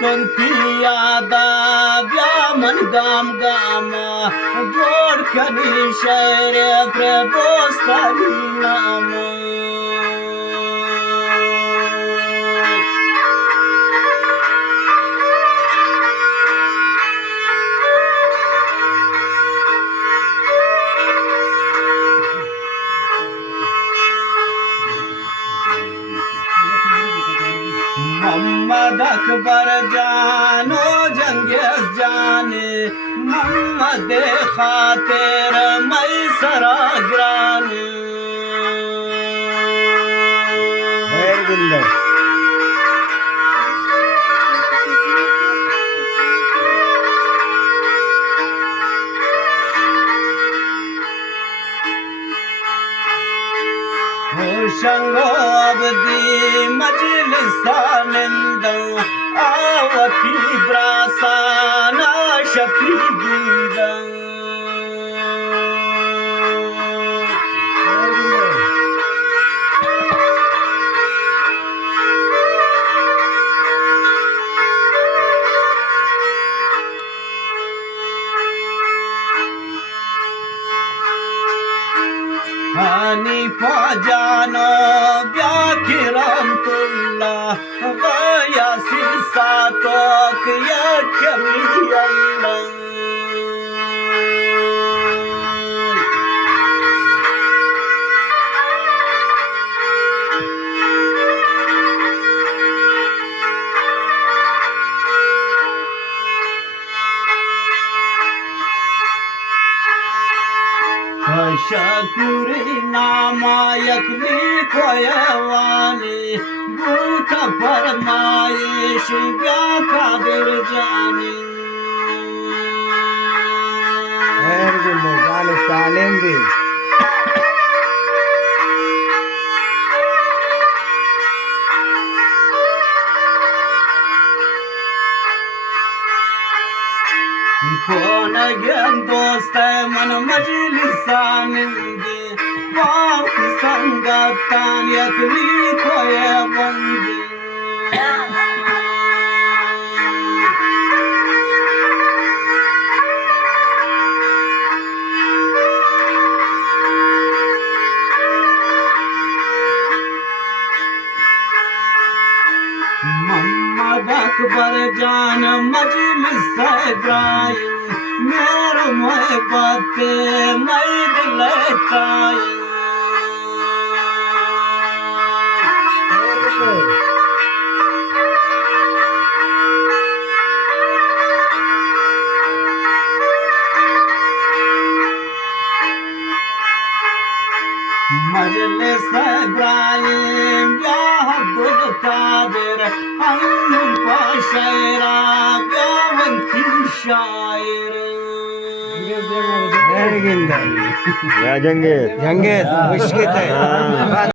کنتی یادا بیا من گام گاما جوڑ کنی شعر پر دوستانی ناما मोहम्मद अकबर जानो जंगेज जाने मोहम्मद खातिर मई सरा ग्राने शंगो अबदी मजलिसानिंदो आवती ब्रासाना शफी गिंदो हनीफा जानो ब्याकिरमतुल्लाह गया सिसा तोक या कमी अल्लाह शकुरी नामायक खोयवानी भूख फरमाइश ब्या कादिर जानी सालेंगे कौन गन दोस्त मन मजलिसानिंदी वाव संगतान यकली खोए बंदी मोहम्मद अकबर जान मजलिस इब्राहिम मेरा मोहब्बत मैं दिल काई मजलिस इब्राहिम या अब्दुल कादिर हम शायरा ब्यावंती शायर जंगे जंगे मुश्किल है